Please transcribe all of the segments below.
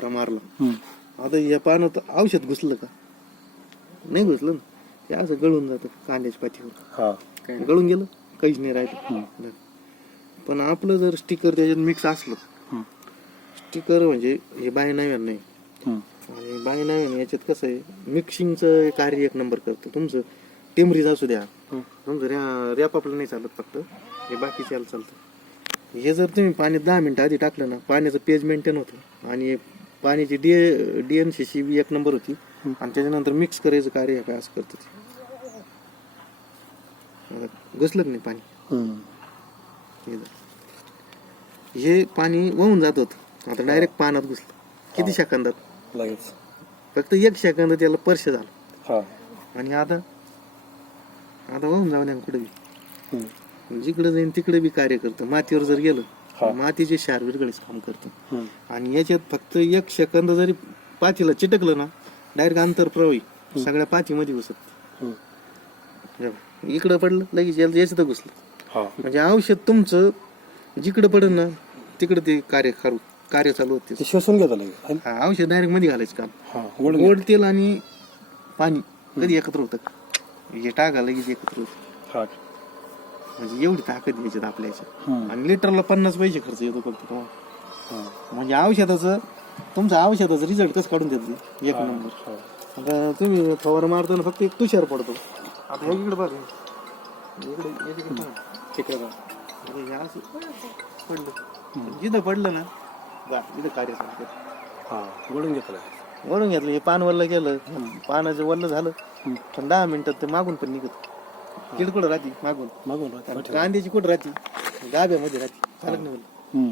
फवारा मारला, आता या पानात औषध घुसलं का? नाही घुसलं ना, ते असं गळून जातं कांद्याच्या पातीवर, गळून गेलं काहीच नाही राहिलं. पण आपलं जर स्टिकर त्याच्यात मिक्स असलं, स्टिकर म्हणजे हे बायनाव्यान नाही, आणि बायनाव्यान याच्यात कसं आहे, मिक्सिंगचं कार्य एक नंबर करतं. तुमचं टेमरीज असू द्या, तुमचं रॅप आपलं नाही चालत, फक्त हे बाकीचे याला चालतं. हे जर तुम्ही पाण्यात 10 मिनिटं आधी टाकलं ना, पाण्याचं पेज मेंटेन होतं आणि पाण्याची DNCC बी एक नंबर होती, आणि त्याच्यानंतर मिक्स करायचं कार्य काय असं करतं ते. घुसलं नाही पाणी, हे पाणी वाहून जात होतं, आता डायरेक्ट पाण्यात घुसलं. किती सेकंदात? लगेच फक्त 1 सेकंद त्याला स्पर्श झाला, आणि आता वाहून जाऊ द्या कुठे बी, जिकडे जाईन तिकडे बी कार्य करतं. मातीवर जर गेलं, मातीचे क्षार विरघळीच काम करतं. आणि याच्यात फक्त 1 सेकंद जरी पातीला चिटकलं ना, डायरेक्ट आंतरप्रवाही सगळ्या पातीमध्ये घुसत. इकडं पडलं लगेच याच्यात घुसलं. म्हणजे औषध तुमचं जिकडे पडेल ना तिकडे ते कार्य चालू होते. शोषून घेतो औषध डायरेक्ट मध्ये घालायचं काम. गोड तेल आणि पाणी कधी एकत्र होतं? हे टाका लगेच एकत्र होतं. म्हणजे एवढी ताकद याच्यात आपल्या याच्यात. आणि लिटरला 50 पैसे खर्च येतो फक्त तुम्हाला. म्हणजे तुमचं औषधाचं रिझल्ट कसं काढून देतो एक नंबर. आता तुम्ही फवारा मारताना फक्त एक तुषार पडतो. आता ह्या इकडे बघा, इकडे हे असं पडलं, जिथं पडलं ना तिथं कार्य चालतं. वळून घेतलं, हे पान वल्ल गेलं, पानाचं वल्ल झालं, पण 10 मिनिटात ते मागून पण निघत. किडकुड राहते मागून कांद्याची कुठं राहते? गाभ्यामध्ये राहते. चालक नाही बोल,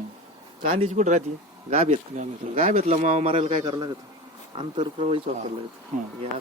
कांद्याची कुठं राहते? गाभ्यातला मावा मारायला काय करावं लागत? आंतरप्रवाहीच वापरायला लागत.